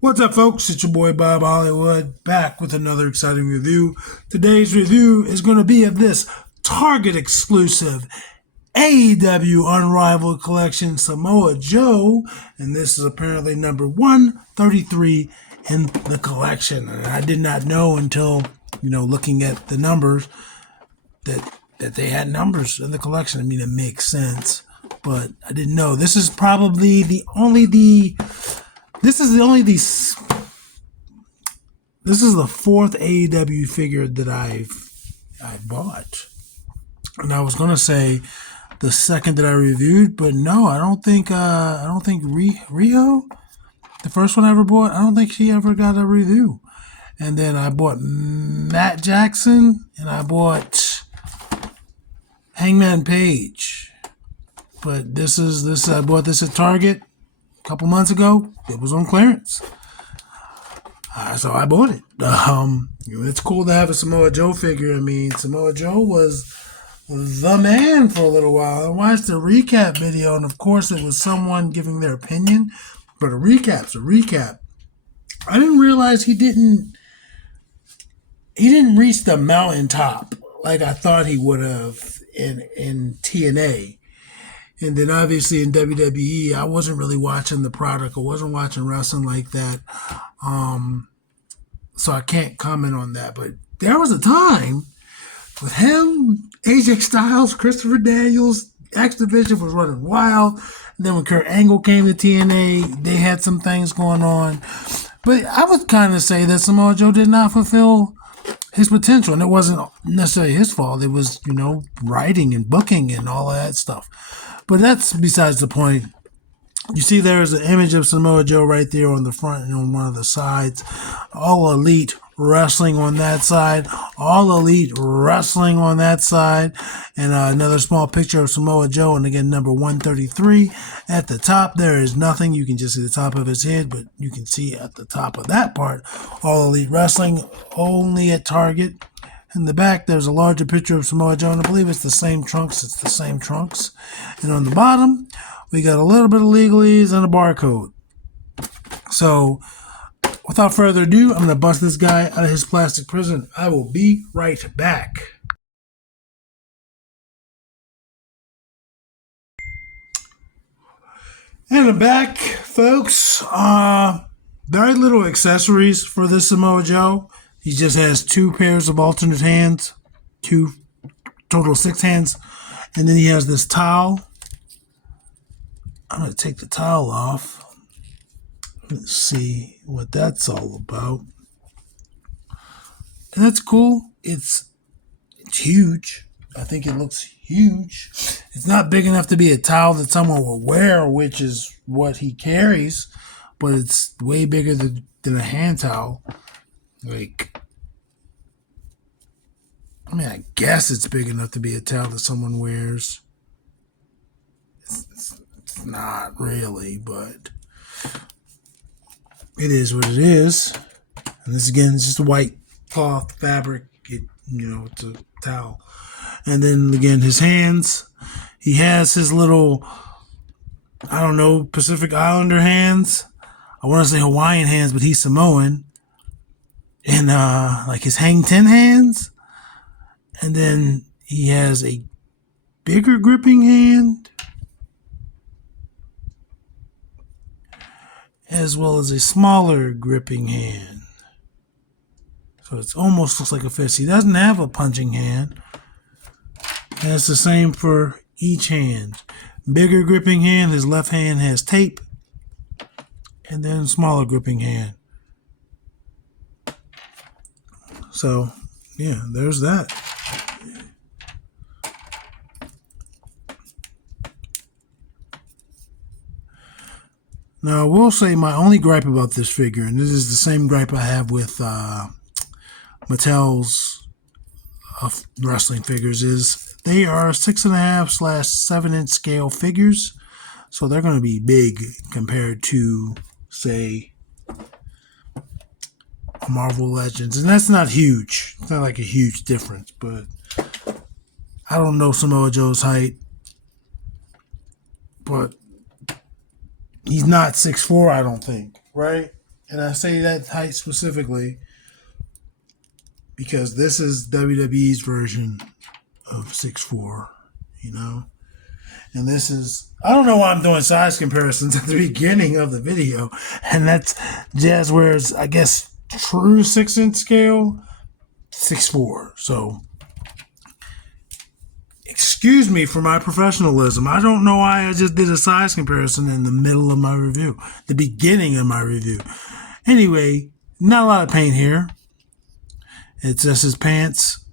What's up, folks? It's your boy Bob Hollywood back with another exciting review. Today's review is going to be of this Target exclusive AEW Unrivaled collection Samoa Joe, and this is apparently number 133 in the collection. And I did not know until looking at the numbers that they had numbers in the collection. I mean, it makes sense, but I didn't know. This is probably the fourth AEW figure that I bought, and I was gonna say the second that I reviewed, but no, I don't think Rio, the first one I ever bought, I don't think she ever got a review. And then I bought Matt Jackson, and I bought Hangman Page. But I bought this at Target a couple months ago. It was on clearance. So I bought it. It's cool to have a Samoa Joe figure. I mean, Samoa Joe was the man for a little while. I watched the recap video, and of course it was someone giving their opinion, but a recap's a recap. I didn't realize he didn't reach the mountaintop like I thought he would have in TNA. And then obviously in WWE, I wasn't really watching the product. I wasn't watching wrestling like that. So I can't comment on that. But there was a time with him, AJ Styles, Christopher Daniels, X Division was running wild. And then when Kurt Angle came to TNA, they had some things going on. But I would kind of say that Samoa Joe did not fulfill his potential. And it wasn't necessarily his fault. It was, writing and booking and all of that stuff. But that's besides the point. You see there's an image of Samoa Joe right there on the front and on one of the sides. All Elite Wrestling on that side. All Elite Wrestling on that side. And another small picture of Samoa Joe. And again, number 133. At the top, there is nothing. You can just see the top of his head. But you can see at the top of that part, All Elite Wrestling only at Target. In the back, there's a larger picture of Samoa Joe, and I believe it's the same trunks. It's the same trunks. And on the bottom, we got a little bit of legalese and a barcode. So, without further ado, I'm going to bust this guy out of his plastic prison. I will be right back. And I'm back, folks. Very little accessories for this Samoa Joe. He just has two pairs of alternate hands, two total 6 hands, and then he has this towel. I'm going to take the towel off. Let's see what that's all about. And that's cool. It's huge. I think it looks huge. It's not big enough to be a towel that someone will wear, which is what he carries, but it's way bigger than a hand towel. I guess it's big enough to be a towel that someone wears. It's not really, but it is what it is. And this again is just a white cloth fabric. It's a towel. And then again, his hands. He has his little, Pacific Islander hands. I want to say Hawaiian hands, but he's Samoan. And his hang ten hands. And then he has a bigger gripping hand, as well as a smaller gripping hand. So it almost looks like a fist. He doesn't have a punching hand. And it's the same for each hand. Bigger gripping hand, his left hand has tape. And then smaller gripping hand. So, yeah, there's that. Now, I will say my only gripe about this figure, and this is the same gripe I have with Mattel's wrestling figures, is they are 6.5/7-inch scale figures. So they're going to be big compared to, say, a Marvel Legends. And that's not huge. It's not like a huge difference, but I don't know Samoa Joe's height. But he's not 6'4", I don't think, right? And I say that height specifically because this is WWE's version of 6'4", you know? And this is, I don't know why I'm doing size comparisons at the beginning of the video. And that's Jazzware's, I guess, true 6-inch scale, 6'4". So, excuse me for my professionalism. I don't know why I just did a size comparison in the middle of my review, the beginning of my review. Anyway, not a lot of paint here. It's just his pants.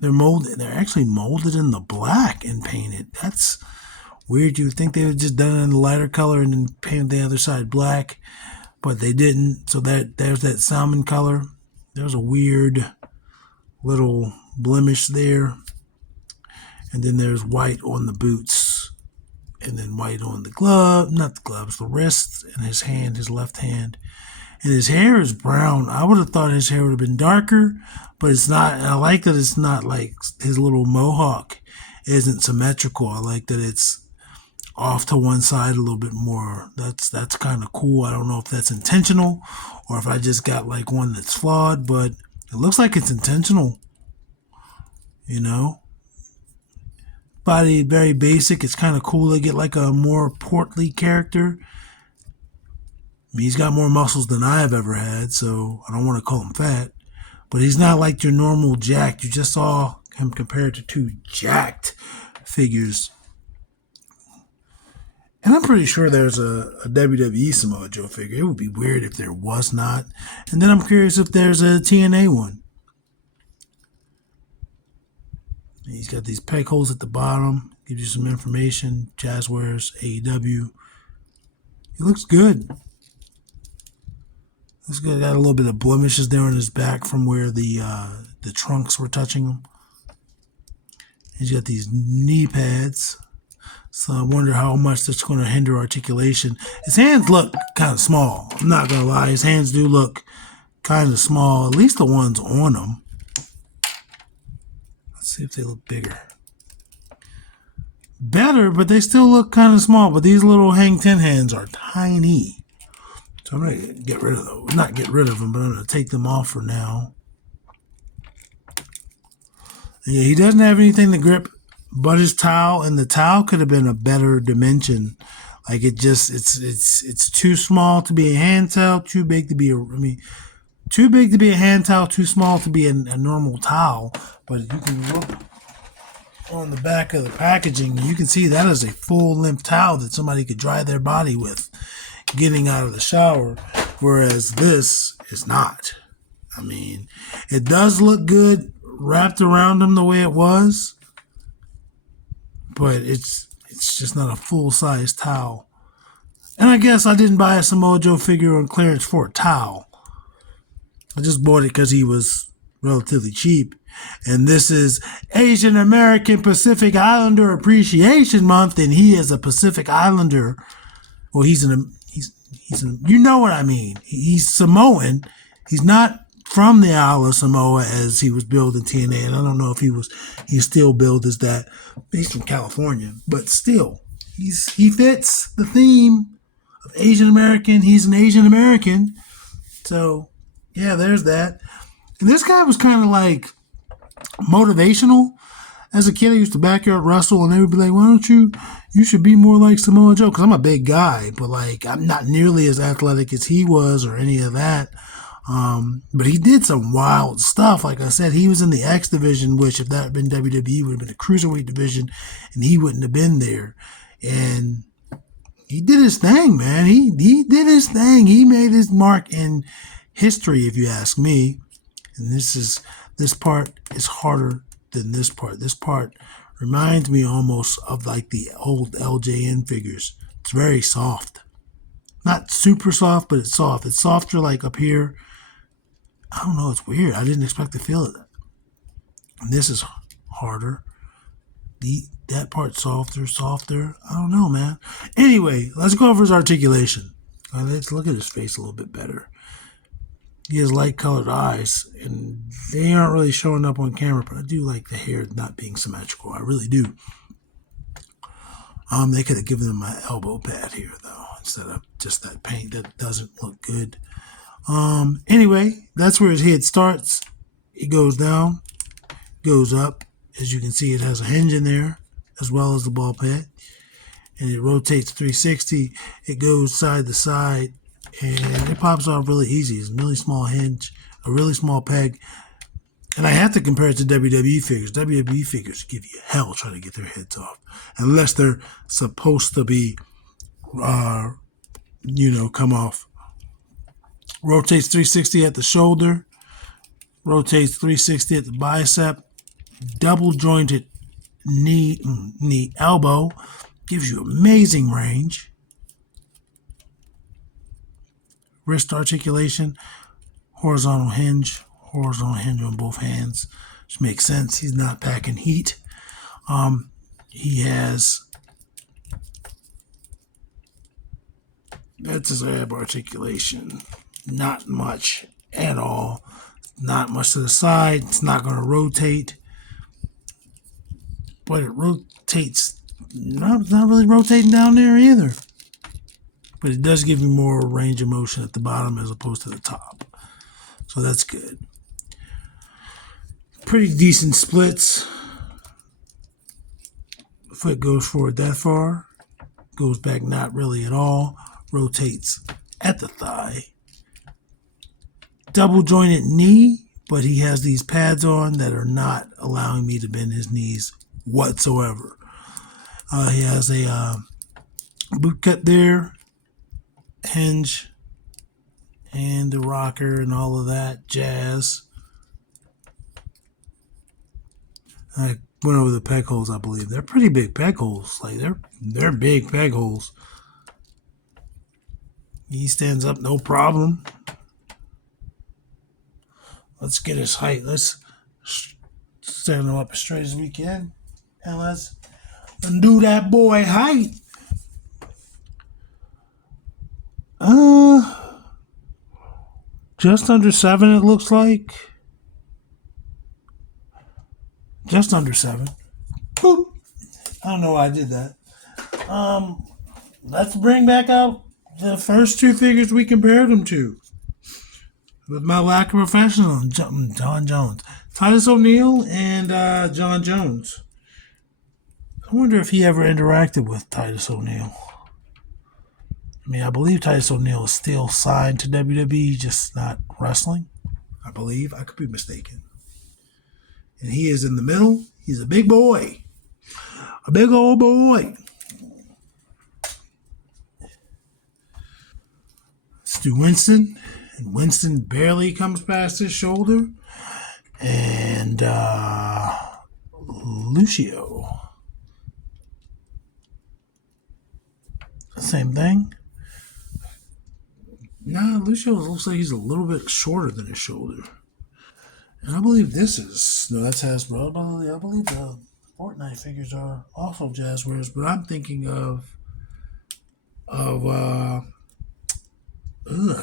They're molded. They're actually molded in the black and painted. That's weird. You would think they would just done it in the lighter color and then painted the other side black, but they didn't. So there's that salmon color. There's a weird little blemish there. And then there's white on the boots. And then white on the glove, not the gloves, the wrists and his hand, his left hand. And his hair is brown. I would have thought his hair would have been darker, but it's not. And I like that it's not like his little mohawk isn't symmetrical. I like that it's off to one side a little bit more. That's kind of cool. I don't know if that's intentional or if I just got like one that's flawed, but it looks like it's intentional. You know? Body very basic. It's kind of cool to get like a more portly character. I mean, he's got more muscles than I have ever had, so I don't want to call him fat. But he's not like your normal jacked. You just saw him compared to two jacked figures. And I'm pretty sure there's a WWE Samoa Joe figure. It would be weird if there was not. And then I'm curious if there's a TNA one. He's got these peg holes at the bottom. Gives you some information. Jazzwares, AEW. He looks good. He's got a little bit of blemishes there on his back from where the trunks were touching him. He's got these knee pads. So I wonder how much that's going to hinder articulation. His hands look kind of small. I'm not going to lie. His hands do look kind of small. At least the ones on him. Let's see if they look bigger. Better, but they still look kind of small. But these little Hang Ten hands are tiny. So I'm going to get rid of them. Not get rid of them, but I'm going to take them off for now. And yeah, he doesn't have anything to grip but his towel, and the towel could have been a better dimension. Like it's too small to be a hand towel, too big to be too big to be a hand towel, too small to be a normal towel. But you can look on the back of the packaging, and you can see that is a full-length towel that somebody could dry their body with getting out of the shower, whereas this is not. I mean, it does look good wrapped around him the way it was, but it's just not a full-size towel. And I guess I didn't buy a Samoa Joe figure on clearance for a towel. I just bought it because he was relatively cheap. And this is Asian American Pacific Islander Appreciation Month, and he is a Pacific Islander. Well, he's you know what I mean. He's Samoan. He's not from the Isle of Samoa as he was billed in TNA, and I don't know if he's still billed as that. He's from California, but still, he fits the theme of Asian American. He's an Asian American, so yeah, there's that. And this guy was kind of like motivational. As a kid, I used to backyard wrestle, and they would be like, "Why don't you should be more like Samoa Joe?" Because I'm a big guy, but like I'm not nearly as athletic as he was or any of that. But he did some wild stuff. Like I said, he was in the X division, which if that had been WWE, would have been a cruiserweight division, and he wouldn't have been there. And he did his thing, man. He did his thing. He made his mark in history, if you ask me. And this part is harder than this part. This part reminds me almost of like the old LJN figures. It's very soft. Not super soft, but it's soft. It's softer like up here. I don't know. It's weird. I didn't expect to feel it. And this is harder. That part's softer. I don't know, man. Anyway, let's go over his articulation. Let's look at his face a little bit better. He has light-colored eyes, and they aren't really showing up on camera, but I do like the hair not being symmetrical. I really do. They could have given him my elbow pad here, though. instead of just that paint that doesn't look good. Anyway, that's where his head starts. It goes down, goes up. As you can see, it has a hinge in there as well as the ball pad. And it rotates 360. It goes side to side, and it pops off really easy. It's a really small hinge, a really small peg. And I have to compare it to WWE figures. WWE figures give you hell trying to get their heads off, unless they're supposed to be, come off. Rotates 360 at the shoulder, rotates 360 at the bicep, double jointed knee elbow, gives you amazing range. Wrist articulation, horizontal hinge on both hands, which makes sense. He's not packing heat. He has, that's his ab articulation. Not much at all. Not much to the side. It's not going to rotate. But it rotates. It's not really rotating down there either. But it does give you more range of motion at the bottom as opposed to the top. So that's good. Pretty decent splits. Foot goes forward that far. Goes back not really at all. Rotates at the thigh. Double jointed knee, but he has these pads on that are not allowing me to bend his knees whatsoever. He has a boot cut there, hinge, and the rocker and all of that jazz. I went over the peg holes, I believe. They're pretty big peg holes. Like they're big peg holes. He stands up no problem. Let's get his height. Let's stand him up as straight as we can. And let's undo that boy height. Just under 7, it looks like. Just under 7. Boop. I don't know why I did that. Let's bring back out the first two figures we compared them to. With my lack of professionalism, John Jones. Titus O'Neil and John Jones. I wonder if he ever interacted with Titus O'Neil. I mean, I believe Titus O'Neil is still signed to WWE, just not wrestling. I believe. I could be mistaken. And he is in the middle. He's a big boy. A big old boy. Let's do Winston. And Winston barely comes past his shoulder. And Lucio. Same thing. Nah, Lucio looks like he's a little bit shorter than his shoulder. And I believe this is... No, that's Hasbro. I believe the Fortnite figures are also Jazzwares, but I'm thinking of I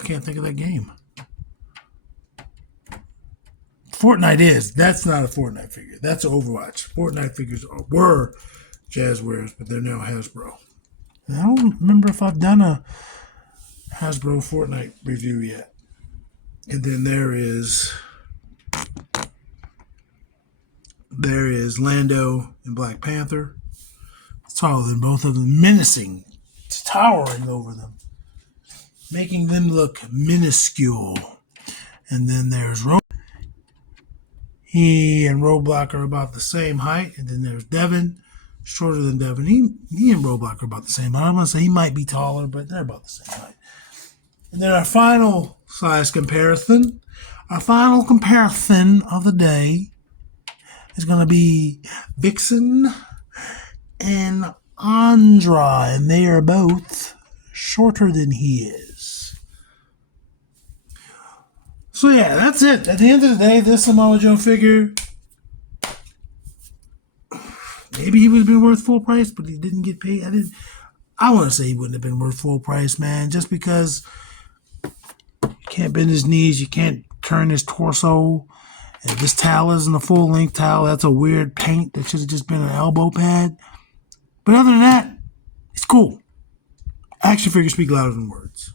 can't think of that game. Fortnite is. That's not a Fortnite figure. That's Overwatch. Fortnite figures were Jazzwares, but they're now Hasbro. And I don't remember if I've done a Hasbro Fortnite review yet. And then there is Lando and Black Panther. Taller than both of them, menacing, towering over them, making them look minuscule. And then there's Rob. He and Roadblock are about the same height. And then there's Devin, shorter than Devin. He and Roadblock are about the same height. I'm going to say he might be taller, but they're about the same height. And then our final size comparison, of the day is going to be Vixen and Andra, and they are both shorter than he is. So yeah, that's it. At the end of the day, this Samoa Joe figure, maybe he would have been worth full price, but he didn't get paid. I want to say he wouldn't have been worth full price, man, just because you can't bend his knees, you can't turn his torso. If this towel isn't a full-length towel, that's a weird paint that should have just been an elbow pad. But other than that, it's cool. action figures speak louder than words.